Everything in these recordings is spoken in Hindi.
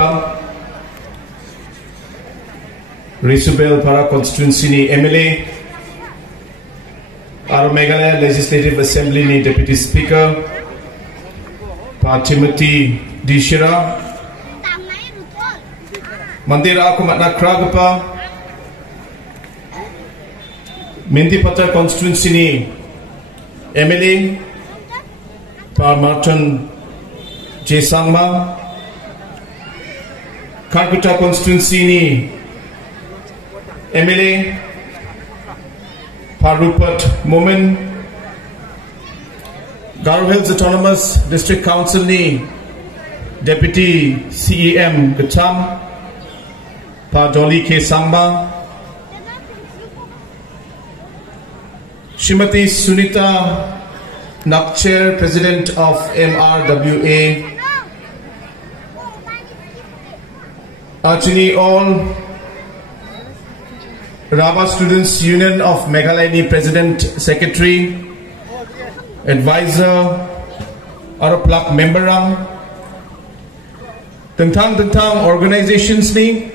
Papa Risubel Para Constituency ni MLA Aro Meghalaya Legislative Assembly ni Deputy Speaker Pa Timothy Dishira Mandira aku makna Kragapa Mindi Pata Constituency ni MLA Pa Martin J. Sangma Kalkutta Constituency ni MLA Pa Rupert Momin Garo Hills Autonomous District Council ni Deputy CEM Gacham Pa Dolly K. Sangma Srimati Sunita Nakcher, President of MRWA Actually all Rabha Students Union of Meghalaya President, Secretary, Advisor, Araplak Member Rang Tentang organizations ni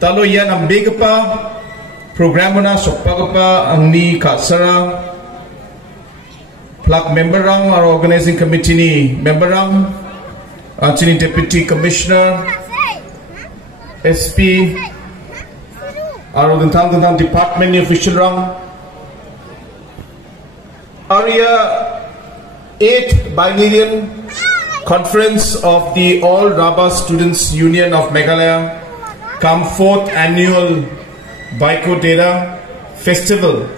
Talo yan ang big pa Program na sokpa pa ang ni Kasara Plak Member Rang or Organizing Committee ni Member Rang Actually Deputy Commissioner SP Aro tentang department ni official rang Area 8 Biennial Conference of the All Rabha Students Union of Meghalaya come 4th annual Baiko Dera Festival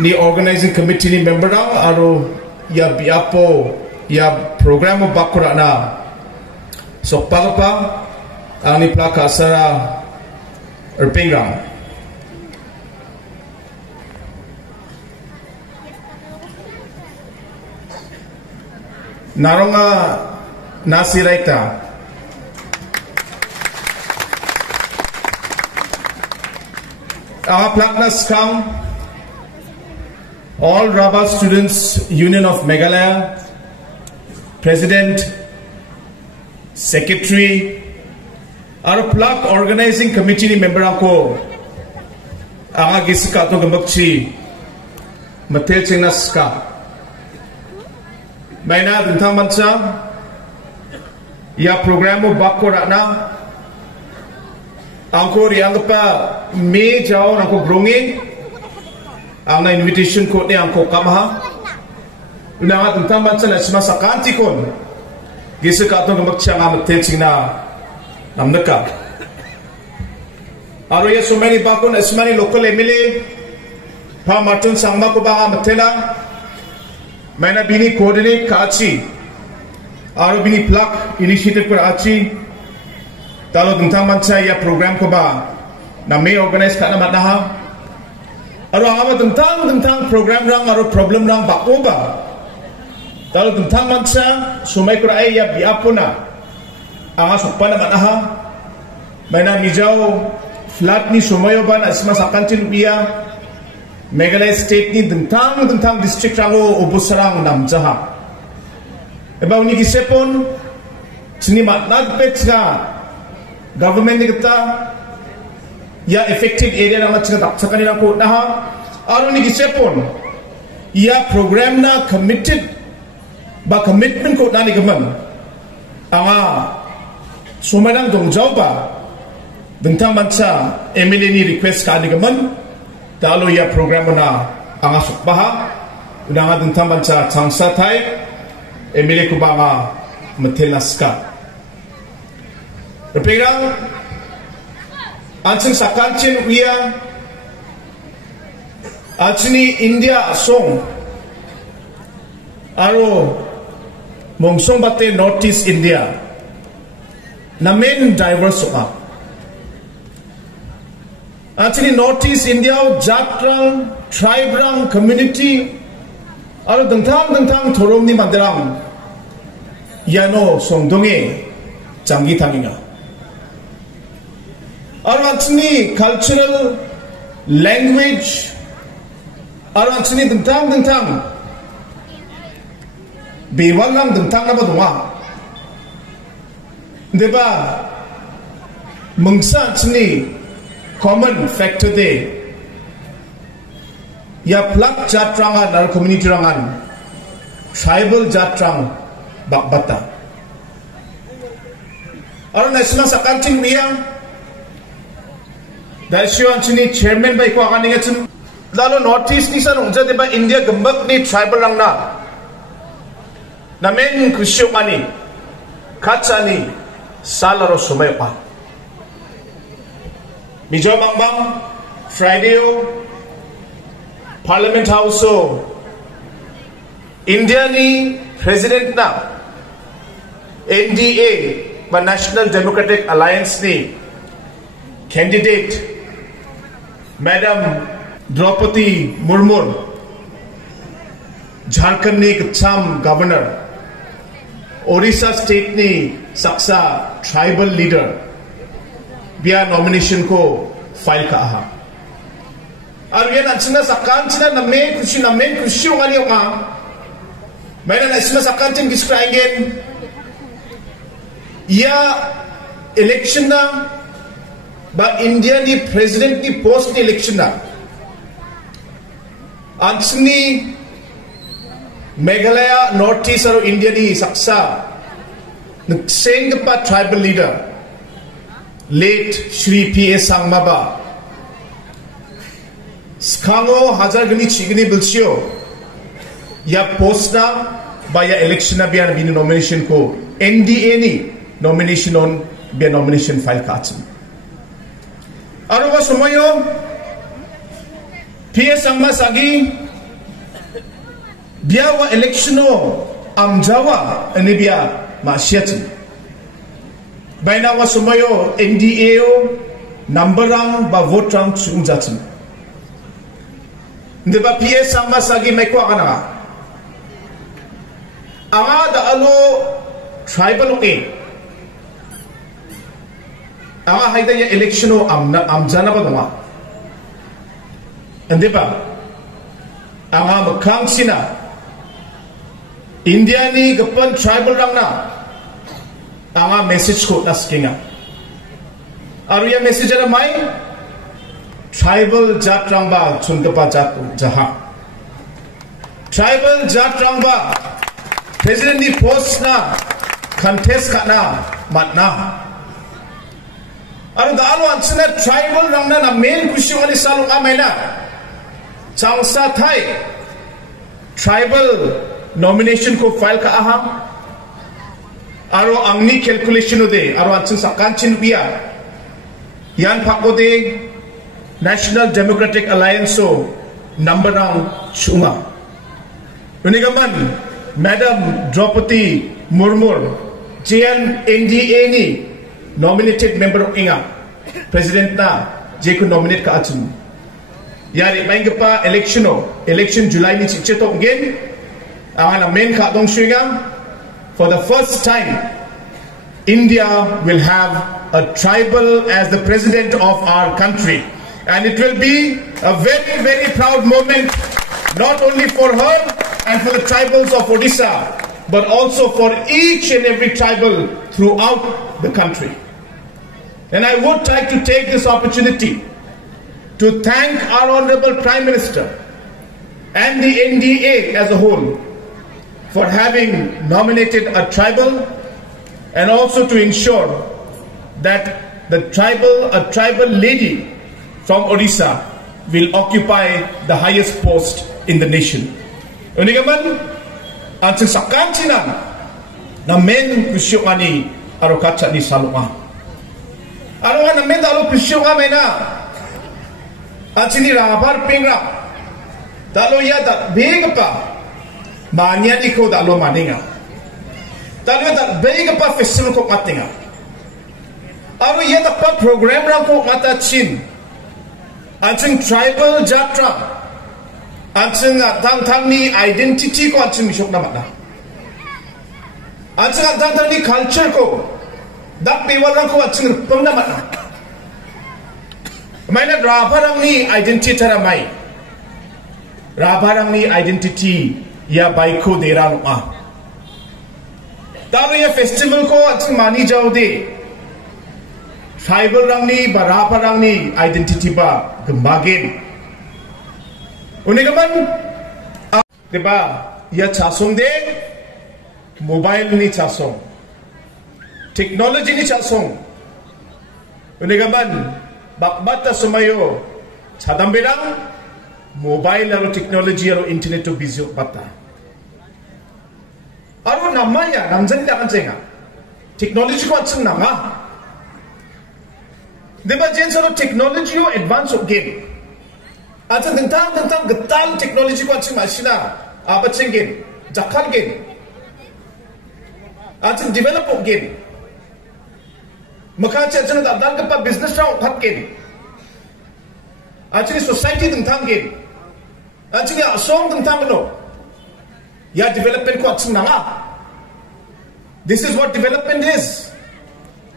ni organizing committee ni member rang aro ya biapo ya program bakura na so pagapa ang ni plaka sara erpingrang naronga nasiraita plaknas kang All Rabha Students Union of Meghalaya President, Secretary, Aro Plak Organizing Committee ni member ako ang agisika to gambakchi matel chenas ka may na tentang mansa ya programo bakko na angko riang pa me jao nako gronging ang na invitation ko ni angko kamaha una tentang mansa na semasa kanti kon gisika to gambakchi ang matel china namnaka aro ya so many bakon as many local MLA pa Martin Sangma ko ba matela may na bini coordinate ka achi aro bini plak initiative ko achi talo tentang mansa ya program ko ba na may organize ka na mataha aro ama tentang program rang aro problem rang bako ba talo tentang mansa sumay ko ay ya biapo na ang asukpa na mataha may na mijaw flat ni sumayo ba na asma sa kantin biya Meghalaya State ni tentang district rango ubusarang namjaha ebaw ni gisepon sini matnagpet nga government ni kita ya affected area na matsa taksakan nila ko na ha aro ni gisepon ya program na committed ba commitment ko na ni gaman anga sumanang dongjaw ba tentang mansa MLA ni request ka ni gaman talo ya program na ang asok baha una nga tentang mansa changsa thai MLA ko ba nga matelas ka repirang ansing sakanchin uya achini India song aro mongsong bate Northeast India na main diverse ka actually Northeast India Jatrang tribe rang community aro dengtang thorom ni manderang yano songdonge jangi tanginga aro actually cultural language aro actually dengtang bewalang dentang na ba dunga deba mengsa sini common factor de ya plak jatrangan ar community rangan tribal jatrang bakbata ar national sakanting biang dasyon sini chairman bai ko akaninga chun lalo northeast ni san ungja deba India gambak ni tribal rangna namen kusyokani kachani salaro sumay pa Mijo Bangbang Friday Parliament House India ni President na NDA ba National Democratic Alliance ni candidate Madam Draupadi Murmu Jharkhand ni Kacham Governor Orissa State ni Saksa Tribal Leader बिया नॉमिनेशन को फाइल का आहा और ये नचना सकांचना नमे खुशी होगा नहीं होगा मैंने नचना सकांचन किसको आएंगे या इलेक्शन ना बा इंडिया नी प्रेसिडेंट नी पोस्ट नी इलेक्शन ना अंचनी मेघालय नॉर्थ ईस्ट और इंडिया नी सक्सा नक्सेंग पा tribal leader late Shri P.S. Sangmaba Skango Hazar Gani Chigini Bilsio Ya Postna by ya election na biya bini nomination ko NDA ni nomination on biya nomination file kachin Aro wa sumayo P.S. Sangma sagi biya wa election o amjawa ani biya masyachin Baina wa sumayo NDA number rang ba vote rang sumjachin. Ndeba PS sangma sagi mekwa kana. Anga da alo tribal okay. Anga haida ya election o amjana ba dama. Ndeba anga makang sina India ni gapan tribal rang na anga message ko naskinga aru ya message ara mai tribal jatrangba chungpa jat jaha tribal jatrangba president ni post na contest kana matna aru dalo ansna tribal rangna na main kushi wali salu amena changsa thai tribal nomination ko file ka aha Aro angni calculation ode aro anching sakanchin biya yan phakode National Democratic Alliance so number rang chunga unigaman Madam Draupadi Murmu JN NDA ni nominated member of inga president na je ko nominate ka achun yari maingpa election July ni chicheto again ang main ka dong shinga For the first time, India will have a tribal as the president of our country. And it will be a very, very proud moment, not only for her and for the tribals of Odisha, but also for each and every tribal throughout the country. And I would like to take this opportunity to thank our Honorable Prime Minister and the NDA as a whole for having nominated a tribal and also to ensure that a tribal lady from Odisha will occupy the highest post in the nation. Unigaman, ansin sakanchina na men kusyokani arokacha ni saluma. Aronga na men dalo kusyoka mena. Ansini rabar pingra. Dalo ya da big pa. Manya di ko dalo maninga. Dalo da big pa festival ko matinga. Aro ya da pa program ra ko matachin. Ansin tribal jatra. Ansin tang ni identity ko ansin misok na matna. Ansin tang ni culture ko. Dak piwala ko ansin pang na matna. May na rabarang ni identity taramay. Rabarang ni identity ya baiko dera no तालो ये फेस्टिवल को अच्छी मानी जाओ दे ट्राइबल रंगनी बराबर रंगनी आइडेंटिटी बा गम्बागेन उन्हें गमन देबा यह चासों दे मोबाइल नहीं चासों टेक्नोलॉजी नहीं चासों उन्हें गमन बाकबाता समायो छादम बेरंग मोबाइल और टेक्नोलॉजी और इंटरनेट तो बिजी बाता और वो नम्माया नमजनी दान चेंगा टेक्नोलॉजी को अच्छा नंगा देबा जेन सरो टेक्नोलॉजी हो एडवांस हो गेम अच्छा दंतां गत्ताल टेक्नोलॉजी को अच्छा माशिना आप अच्छे गेम जखल गेम अच्छा डेवलप हो गेम मखा अच्छा दादान के पास बिजनेस राउ खत गेम अच्छा सोसाइटी दंतां गेम अच्छा असोंग दंतां नो या डेवलपमेंट को अच्छा नंगा this is what development is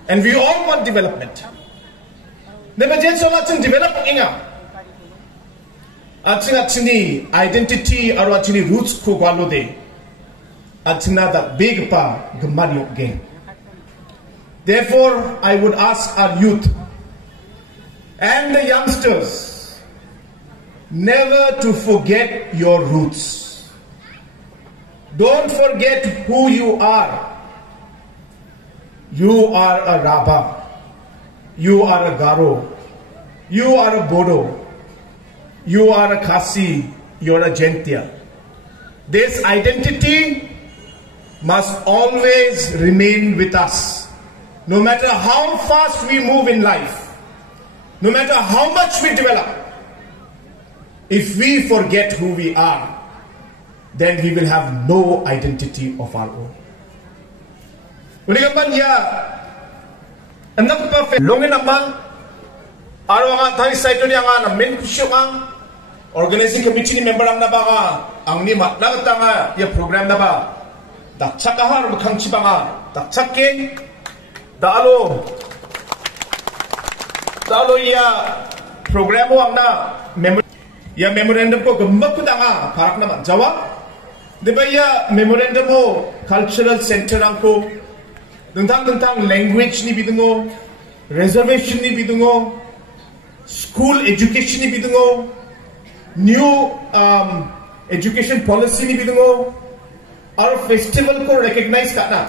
and we all want development नेबा जेन सोला अच्छा डेवलप इंगा अच्छी आइडेंटिटी और अच्छी रूट्स को गालो दे अच्छा दा बिग पा गम्मानियो game therefore I would ask our youth and the youngsters never to forget your roots. Don't forget who you are. You are a Raba, you are a Garo, you are a Bodo, you are a Khasi, you are a Jaintia. This identity must always remain with us. No matter how fast we move in life, no matter how much we develop, if we forget who we are, then we will have no identity of our own. Uligapan ya anak pa longin naman araw nga tayo sa ito niya nga na main kusyo nga organizing committee ni member ang nabaga ang nima nakita nga ya program na ba daksak ahar bukang chiba nga daksakin dalo ya program mo ang na ya memorandum ko gambak ko nga parak naman jawab diba ya memorandum mo cultural center ang ko dentang language ni bidungo reservation ni bidungo school education ni bidungo new education policy ni bidungo और फेस्टिवल को रिकॉग्नाइज करना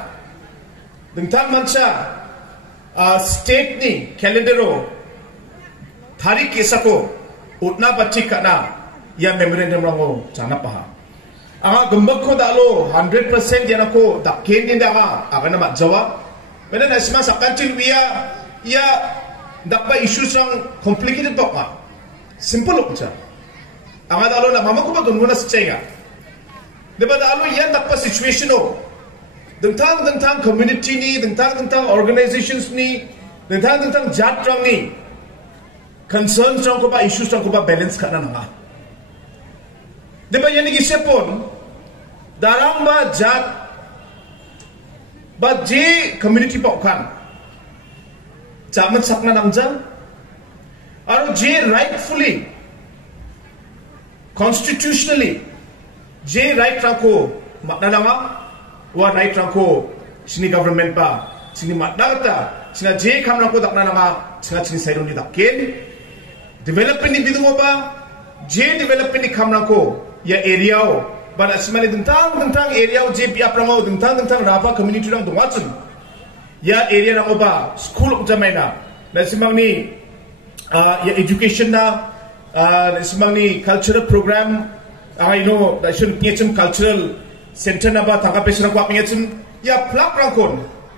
दंतां मंचा स्टेट नी कैलेंडरो थारी केसा को उतना बच्ची करना या मेमोरेंडम रंगो जाना पहा आगा गंबक को डालो 100% याना को दकेन नि दागा आगा नमा जवाब मैंने नस्मा सकांचिल बिया या दक्बा इश्यूज रंग कॉम्प्लिकेटेड बका सिंपल होचा आगा डालो ना मामा को बगुना सचेगा देबा डालो या दक्बा सिचुएशन हो दंतां कम्युनिटी नि दंतां ऑर्गेनाइजेशंस नि दंतां जात रंग नि concerns रंग को बा इश्यूज रंग को बा बैलेंस करना नंगा देबा यानी कि सेपोन दाराम बा जात बा जे कम्युनिटी पाउखान चामत सकना नंगजा और जे राइटफुली कॉन्स्टिट्यूशनली जे राइट रंगको मतना नंगा वा राइट रंगको सिनी गवर्नमेंट बा सिनी मतना गता सिना जे खाम रंगको दकना नंगा सिना सिनी साइडों नि दकेन डेवलपमेंट नि बिदुंगो बा जे डेवलपमेंट नि खाम रंगको या एरिया हो but asmani dentang area je pia pramo dentang raba community rang dongachun ya area rang oba school jamaina nasimang ni ya education na nasimang ni cultural program I know that should ngechum cultural center na ba thanga pesra ko ngechum ya plak rang kon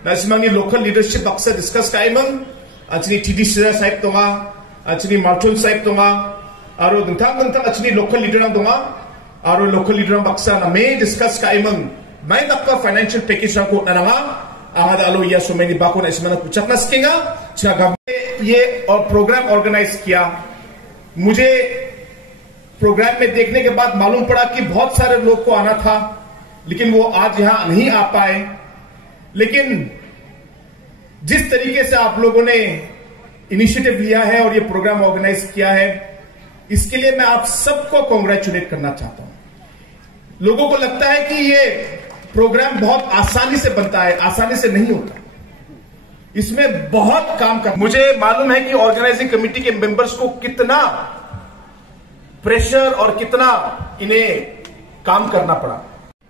nasimang ni local leadership baksa discuss kaimang achini TDC sahib tonga achini martul sahib tonga aro dentang achini local leader rang donga आरो लोकल लीडर बक्सा ना में डिस्कस का इमंग मैं तबका फाइनेंशियल पैकेज रखो ना ना आहा दालो या सुमेनी बाको ना इसमें ना पूछा ना सकेगा चिना गवर्नमेंट ये और प्रोग्राम ऑर्गेनाइज किया मुझे प्रोग्राम में देखने के बाद मालूम पड़ा कि बहुत सारे लोग को आना था लेकिन वो आज यहाँ नहीं आ पाए लेकिन जिस तरीके से आप लोगों ने इनिशिएटिव लिया है और ये प्रोग्राम ऑर्गेनाइज किया है इसके लिए मैं आप सबको कांग्रेचुलेट करना चाहता हूं लोगों को लगता है कि ये प्रोग्राम बहुत आसानी से बनता है, आसानी से नहीं होता। इसमें बहुत काम कर, मुझे मालूम है कि ऑर्गेनाइजिंग कमेटी के मेंबर्स को कितना प्रेशर और कितना इन्हें काम करना पड़ा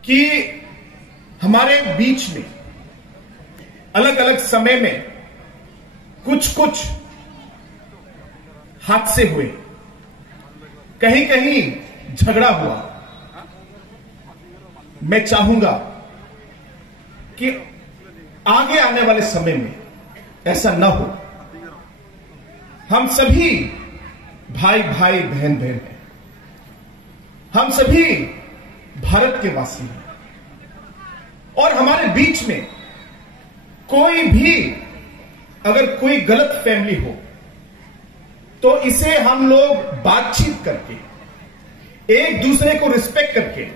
कि हमारे बीच में अलग अलग समय में कुछ कुछ हादसे हुए, कहीं कहीं झगड़ा हुआ। मैं चाहूंगा कि आगे आने वाले समय में ऐसा न हो। हम सभी भाई भाई बहन बहन हैं, हम सभी भारत के वासी हैं और हमारे बीच में कोई भी अगर कोई गलत फहमी हो तो इसे हम लोग बातचीत करके, एक दूसरे को रिस्पेक्ट करके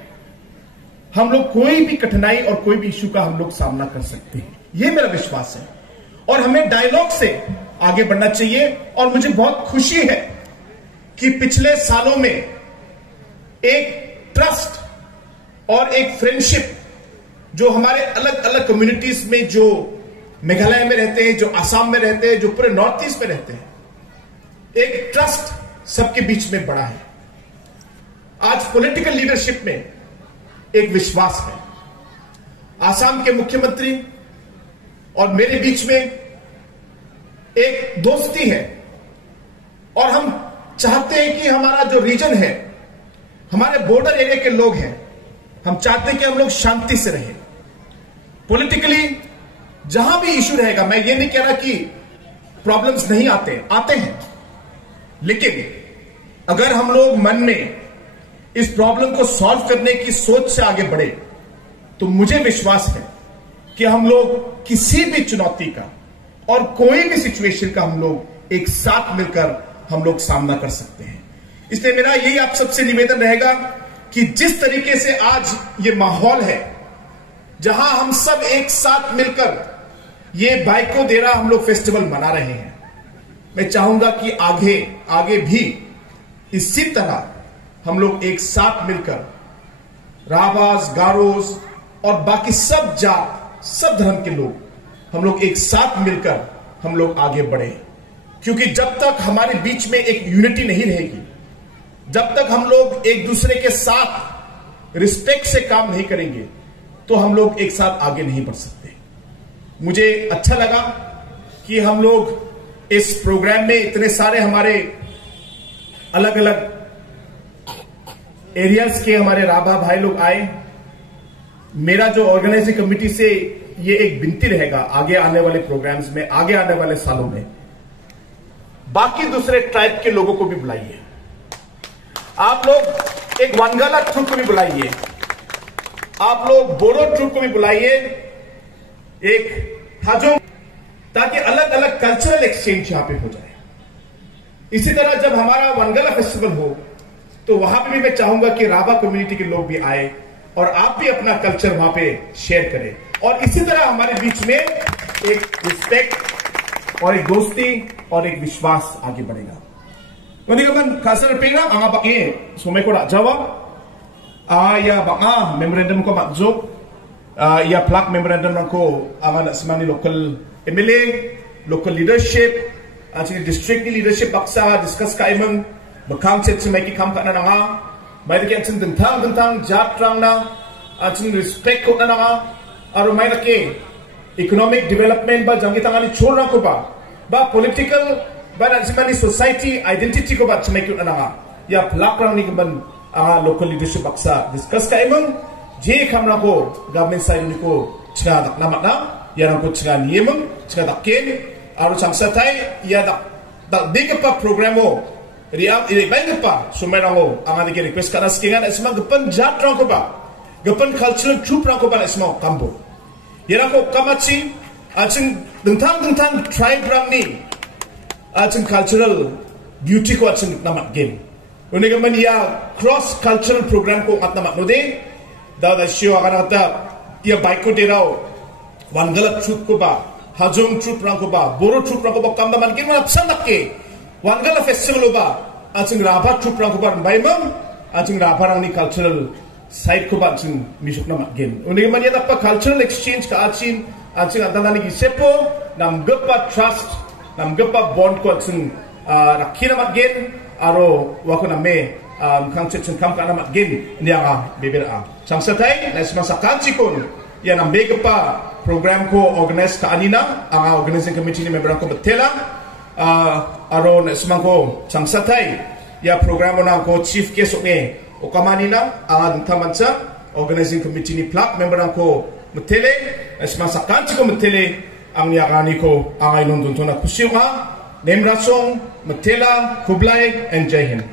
हम लोग कोई भी कठिनाई और कोई भी इश्यू का हम लोग सामना कर सकते हैं। यह मेरा विश्वास है और हमें डायलॉग से आगे बढ़ना चाहिए। और मुझे बहुत खुशी है कि पिछले सालों में एक ट्रस्ट और एक फ्रेंडशिप जो हमारे अलग अलग कम्युनिटीज में, जो मेघालय में रहते हैं, जो आसाम में रहते हैं, जो पूरे नॉर्थ ईस्ट में रहते हैं, एक ट्रस्ट सबके बीच में बड़ा है। आज पॉलिटिकल लीडरशिप में एक विश्वास है। आसाम के मुख्यमंत्री और मेरे बीच में एक दोस्ती है और हम चाहते हैं कि हमारा जो रीजन है, हमारे बॉर्डर एरिया के लोग हैं, हम चाहते हैं कि हम लोग शांति से रहें। पॉलिटिकली जहां भी इश्यू रहेगा, मैं ये नहीं कह रहा कि प्रॉब्लम्स नहीं आते हैं, लेकिन अगर हम लोग मन में इस प्रॉब्लम को सॉल्व करने की सोच से आगे बढ़े तो मुझे विश्वास है कि हम लोग किसी भी चुनौती का और कोई भी सिचुएशन का हम लोग एक साथ मिलकर हम लोग सामना कर सकते हैं। इसलिए मेरा यही आप सबसे निवेदन रहेगा कि जिस तरीके से आज ये माहौल है, जहां हम सब एक साथ मिलकर ये बाइको देरा हम लोग फेस्टिवल मना रहे हैं, मैं चाहूंगा कि आगे भी इसी तरह हम लोग एक साथ मिलकर राभास, गारोस और बाकी सब जात, सब धर्म के लोग हम लोग एक साथ मिलकर हम लोग आगे बढ़े। क्योंकि जब तक हमारे बीच में एक यूनिटी नहीं रहेगी, जब तक हम लोग एक दूसरे के साथ रिस्पेक्ट से काम नहीं करेंगे, तो हम लोग एक साथ आगे नहीं बढ़ सकते। मुझे अच्छा लगा कि हम लोग इस प्रोग्राम में इतने सारे हमारे अलग अलग एरियाज के हमारे राभा भाई लोग आए। मेरा जो ऑर्गेनाइजिंग कमेटी से ये एक विनती रहेगा, आगे आने वाले प्रोग्राम्स में, आगे आने वाले सालों में बाकी दूसरे ट्राइब के लोगों को भी बुलाइए। आप लोग एक वानगाला ट्रुप को भी बुलाइए, आप लोग बोडो ट्रुप को भी बुलाइए, एक हाजोंग, ताकि अलग अलग कल्चरल एक्सचेंज यहां पे हो जाए। इसी तरह जब हमारा वानगाला फेस्टिवल हो तो वहां पे भी मैं चाहूंगा कि राभा कम्युनिटी के लोग भी आए और आप भी अपना कल्चर वहां पे शेयर करें। और इसी तरह हमारे बीच में एक रिस्पेक्ट और एक दोस्ती और एक विश्वास आगे बढ़ेगा। Mendingan kasar pera anga pakai sumai ko nak jawab ya banga memorandum ko makzub ya plak memorandum ko anga nak semani local MLA, local leadership, aci district leadership baksa discuss ka imang bakang chet semai ki kam ka na nga mai de aci tentang jat rang na aci respect ko na nga aru mai de economic development ba jangi tangani chol rang ko ba political Badan semani society identity ko bat semai kyut ananga ya pelakrang ni keban local leadership baksa discuss ka emang je kamna ko government side ni ko chinga dak namak na ya rang ko chinga ni emang chinga dak ken aru samsa tai ya dak big pa programo riam iri bang pa sumai rango anga de request kana skinga na semang gepan jat rang ko ba gepan cultural troop rang ko ba semang kambo ya rang ko kamachi acing dentang tribe rang ni acing cultural beauty ko acing namak game. Unik man ya cross cultural program ko at namak no de. Da show akan ata ya bike ko derao Wangala troop ko ba, Hajong troop rang ko ba, Boro troop rang ko ba kam naman game man apsan nakke. Wangala festival ba acing Rabha troop rang ko ba baimam acing Rabha rang ni cultural side ko ba sing misuk na matgen. Undi man yata pa cultural exchange ka achin antala ni gisepo nam gepa trust nam gepa bond ko sing rakina matgen aro wako na me kang chetchen kam kana matgen niya bibira. Samsatay na masakan sikon yan ang gepa program ko organize ka anina ang organizing committee ni member ko betela aro na ko samsatay ya program na ko chief guest okay o kamanina ang tamansa organizing committee ni plak member ko metele masakan ko metele ang yakani ko ang ay nondon to na kusyunga nemrasong metela kublay and jai hind.